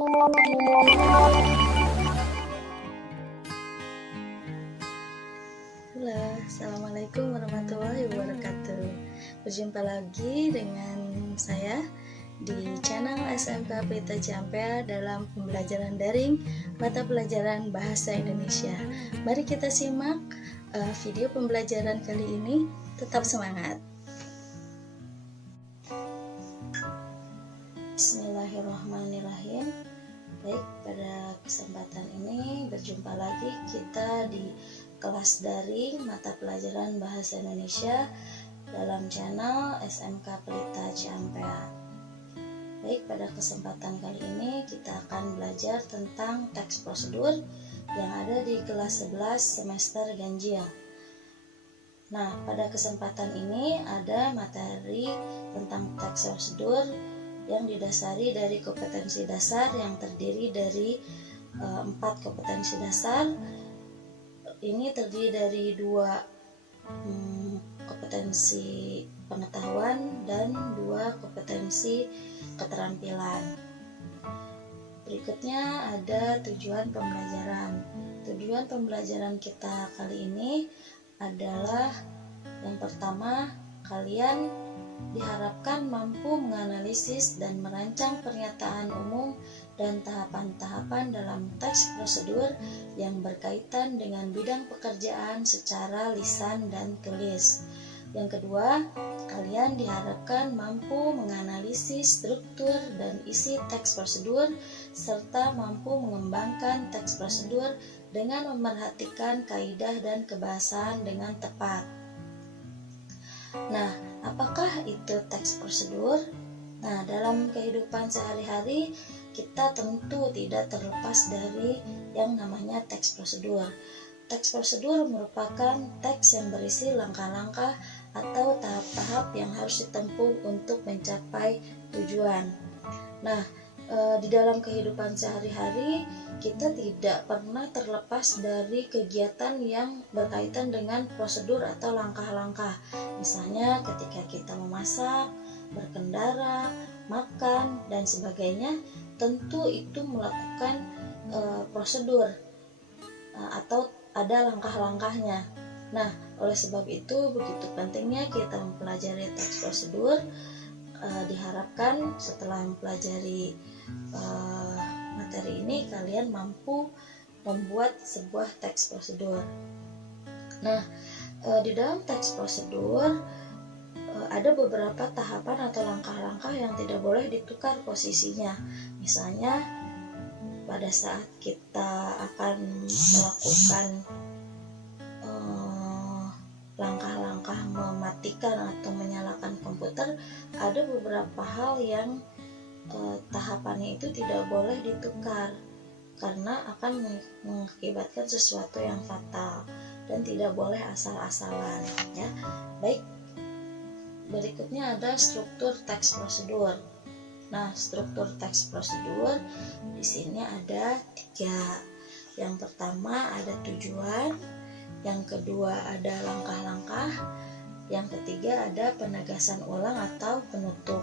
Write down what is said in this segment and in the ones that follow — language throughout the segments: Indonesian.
Halo, Assalamualaikum warahmatullahi wabarakatuh. Berjumpa lagi dengan saya di channel SMK Pelita Ciampea dalam pembelajaran daring mata pelajaran Bahasa Indonesia. Mari kita simak video pembelajaran kali ini. Tetap semangat. Bismillahirrahmanirrahim. Baik, pada kesempatan ini berjumpa lagi kita di kelas daring mata pelajaran Bahasa Indonesia dalam channel SMK Pelita Ciampea. Baik, pada kesempatan kali ini kita akan belajar tentang teks prosedur yang ada di kelas 11 semester ganjil. Nah, pada kesempatan ini ada materi tentang teks prosedur yang didasari dari kompetensi dasar yang terdiri dari 4 kompetensi dasar. Ini terdiri dari 2 kompetensi pengetahuan dan 2 kompetensi keterampilan. Berikutnya ada tujuan pembelajaran. Tujuan pembelajaran kita kali ini adalah yang pertama, kalian diharapkan mampu menganalisis dan merancang pernyataan umum dan tahapan-tahapan dalam teks prosedur yang berkaitan dengan bidang pekerjaan secara lisan dan tulis. Yang kedua, kalian diharapkan mampu menganalisis struktur dan isi teks prosedur serta mampu mengembangkan teks prosedur dengan memerhatikan kaidah dan kebahasaan dengan tepat. Nah, apakah itu teks prosedur? Nah, dalam kehidupan sehari-hari kita tentu tidak terlepas dari yang namanya teks prosedur. Teks prosedur merupakan teks yang berisi langkah-langkah atau tahap-tahap yang harus ditempuh untuk mencapai tujuan. Nah, di dalam kehidupan sehari-hari kita tidak pernah terlepas dari kegiatan yang berkaitan dengan prosedur atau langkah-langkah. Misalnya ketika kita memasak, berkendara, makan, dan sebagainya, tentu itu melakukan prosedur atau ada langkah-langkahnya. Nah, oleh sebab itu begitu pentingnya kita mempelajari teks prosedur. Diharapkan setelah mempelajari materi ini kalian mampu membuat sebuah teks prosedur. Nah, di dalam teks prosedur ada beberapa tahapan atau langkah-langkah yang tidak boleh ditukar posisinya. Misalnya pada saat kita akan melakukan langkah-langkah mematikan atau menyalakan komputer, ada beberapa hal yang tahapannya itu tidak boleh ditukar karena akan mengakibatkan sesuatu yang fatal dan tidak boleh asal-asalan, ya. Baik, berikutnya ada struktur teks prosedur. Nah, struktur teks prosedur di sini ada 3. Yang pertama ada tujuan, yang kedua ada langkah-langkah, yang ketiga ada penegasan ulang atau penutup.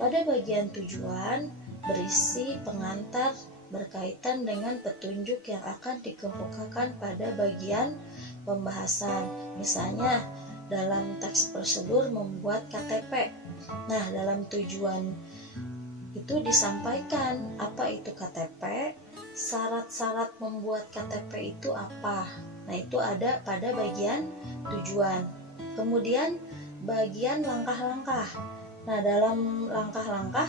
Pada bagian tujuan berisi pengantar berkaitan dengan petunjuk yang akan dikemukakan pada bagian pembahasan. Misalnya dalam teks prosedur membuat KTP. Nah, dalam tujuan itu disampaikan apa itu KTP, syarat-syarat membuat KTP itu apa. Nah, itu ada pada bagian tujuan. Kemudian bagian langkah-langkah. Nah, dalam langkah-langkah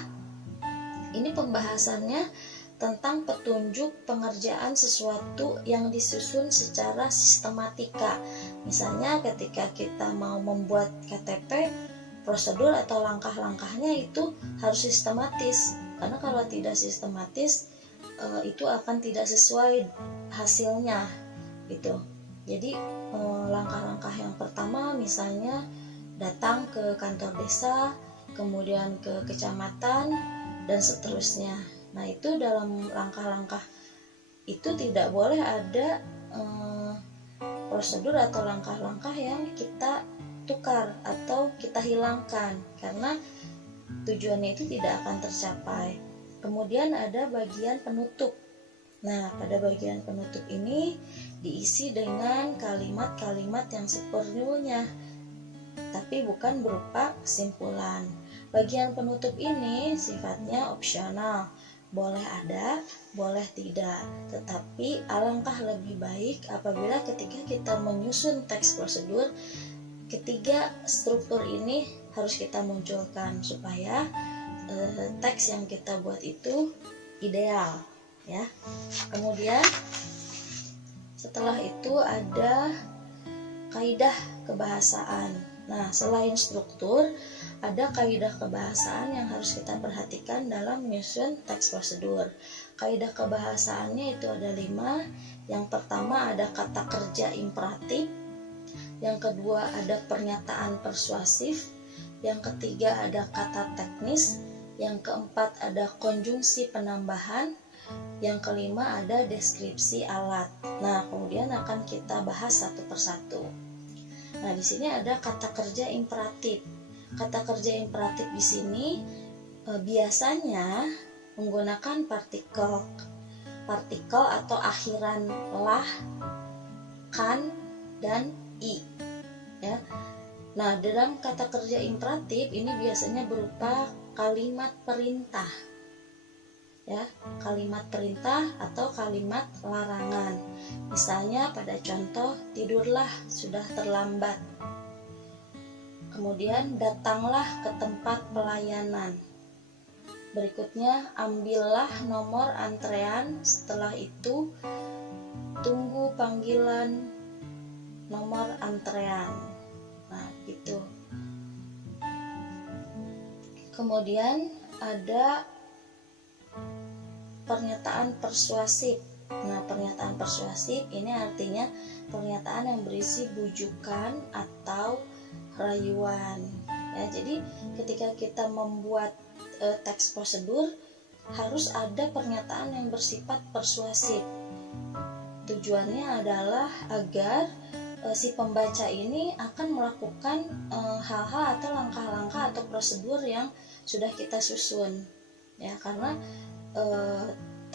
ini pembahasannya tentang petunjuk pengerjaan sesuatu yang disusun secara sistematika. Misalnya ketika kita mau membuat KTP, prosedur atau langkah-langkahnya itu harus sistematis. Karena kalau tidak sistematis, itu akan tidak sesuai hasilnya, gitu. Jadi langkah-langkah yang pertama misalnya datang ke kantor desa, kemudian ke kecamatan, dan seterusnya. Nah, itu dalam langkah-langkah itu tidak boleh ada prosedur atau langkah-langkah yang kita tukar atau kita hilangkan karena tujuannya itu tidak akan tercapai. Kemudian ada bagian penutup. Nah, pada bagian penutup ini diisi dengan kalimat-kalimat yang seperlunya, tapi bukan berupa kesimpulan. Bagian penutup ini sifatnya opsional, boleh ada, boleh tidak. Tetapi alangkah lebih baik apabila ketika kita menyusun teks prosedur, ketiga struktur ini harus kita munculkan supaya teks yang kita buat itu ideal, ya. Kemudian setelah itu ada kaidah kebahasaan. Nah, selain struktur, ada kaidah kebahasaan yang harus kita perhatikan dalam menyusun teks prosedur. Kaidah kebahasaannya itu ada 5. Yang pertama ada kata kerja imperatif. Yang kedua ada pernyataan persuasif. Yang ketiga ada kata teknis. Yang keempat ada konjungsi penambahan. Yang kelima ada deskripsi alat. Nah, kemudian akan kita bahas satu persatu. Nah, di sini ada kata kerja imperatif. Kata kerja imperatif di sini biasanya menggunakan partikel atau akhiran lah, kan, dan i, ya. Nah, dalam kata kerja imperatif ini biasanya berupa kalimat perintah, ya, kalimat perintah atau kalimat larangan. Misalnya pada contoh, tidurlah, sudah terlambat. Kemudian datanglah ke tempat pelayanan. Berikutnya ambillah nomor antrean. Setelah itu tunggu panggilan nomor antrean. Nah, gitu. Kemudian ada pernyataan persuasif. Nah, pernyataan persuasif ini artinya pernyataan yang berisi bujukan atau rayuan, ya. Jadi ketika kita membuat teks prosedur harus ada pernyataan yang bersifat persuasif. Tujuannya adalah agar si pembaca ini akan melakukan hal-hal atau langkah-langkah atau prosedur yang sudah kita susun, ya. Karena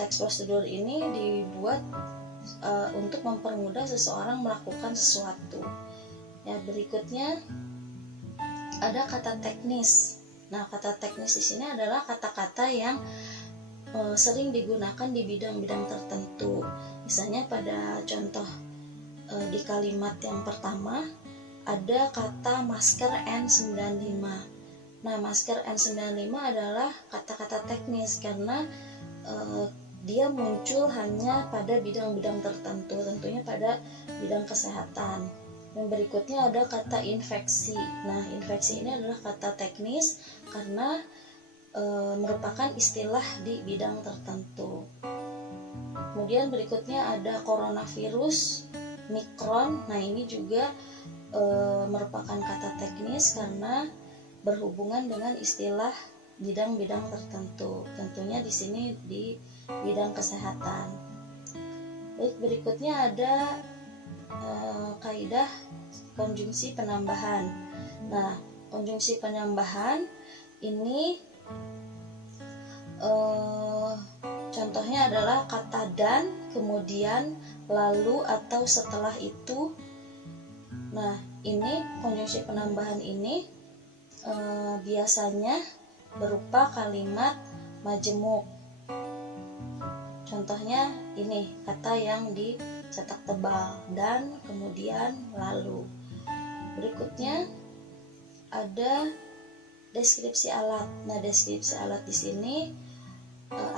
teks prosedur ini dibuat untuk mempermudah seseorang melakukan sesuatu. Ya, berikutnya ada kata teknis. Nah, kata teknis di sini adalah kata-kata yang sering digunakan di bidang-bidang tertentu. Misalnya pada contoh di kalimat yang pertama ada kata masker N95. Nah, masker N95 adalah kata-kata teknis karena dia muncul hanya pada bidang-bidang tertentu, tentunya pada bidang kesehatan. Yang berikutnya ada kata infeksi. Nah, infeksi ini adalah kata teknis karena merupakan istilah di bidang tertentu. Kemudian berikutnya ada coronavirus, mikron. Nah, ini juga merupakan kata teknis karena berhubungan dengan istilah bidang-bidang tertentu. Tentunya di sini di bidang kesehatan. Baik, berikutnya ada kaidah konjungsi penambahan. Nah, konjungsi penambahan ini contohnya adalah kata dan, kemudian, lalu, atau setelah itu. Nah, ini konjungsi penambahan ini biasanya berupa kalimat majemuk. Contohnya ini kata yang dicetak tebal, dan, kemudian, lalu. Berikutnya ada deskripsi alat. Nah, deskripsi alat di sini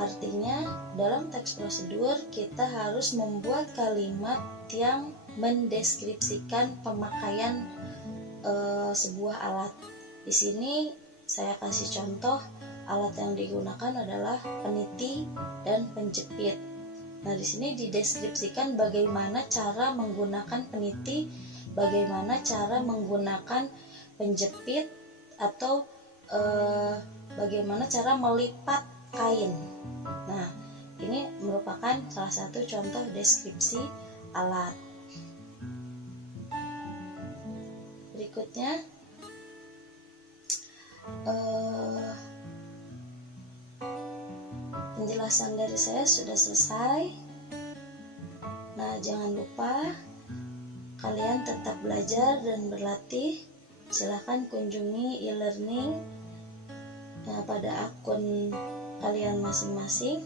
artinya dalam teks prosedur kita harus membuat kalimat yang mendeskripsikan pemakaian sebuah alat. Di sini saya kasih contoh, alat yang digunakan adalah peniti dan penjepit. Nah, di sini dideskripsikan bagaimana cara menggunakan peniti, bagaimana cara menggunakan penjepit, atau bagaimana cara melipat kain. Nah, ini merupakan salah satu contoh deskripsi alat. Berikutnya pembahasan dari saya sudah selesai. Nah, jangan lupa kalian tetap belajar dan berlatih. Silahkan kunjungi e-learning pada akun kalian masing-masing.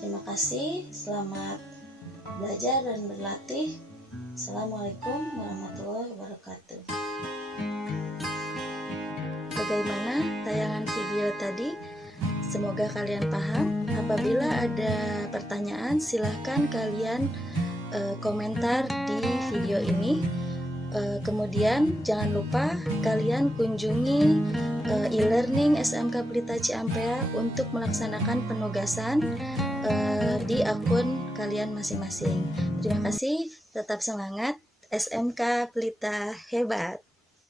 Terima kasih, selamat belajar dan berlatih. Assalamualaikum warahmatullahi wabarakatuh. Bagaimana tayangan video tadi? Semoga kalian paham. Apabila ada pertanyaan, silahkan kalian komentar di video ini. Kemudian jangan lupa kalian kunjungi e-learning SMK Pelita Ciampea untuk melaksanakan penugasan di akun kalian masing-masing. Terima kasih, tetap semangat, SMK Pelita hebat.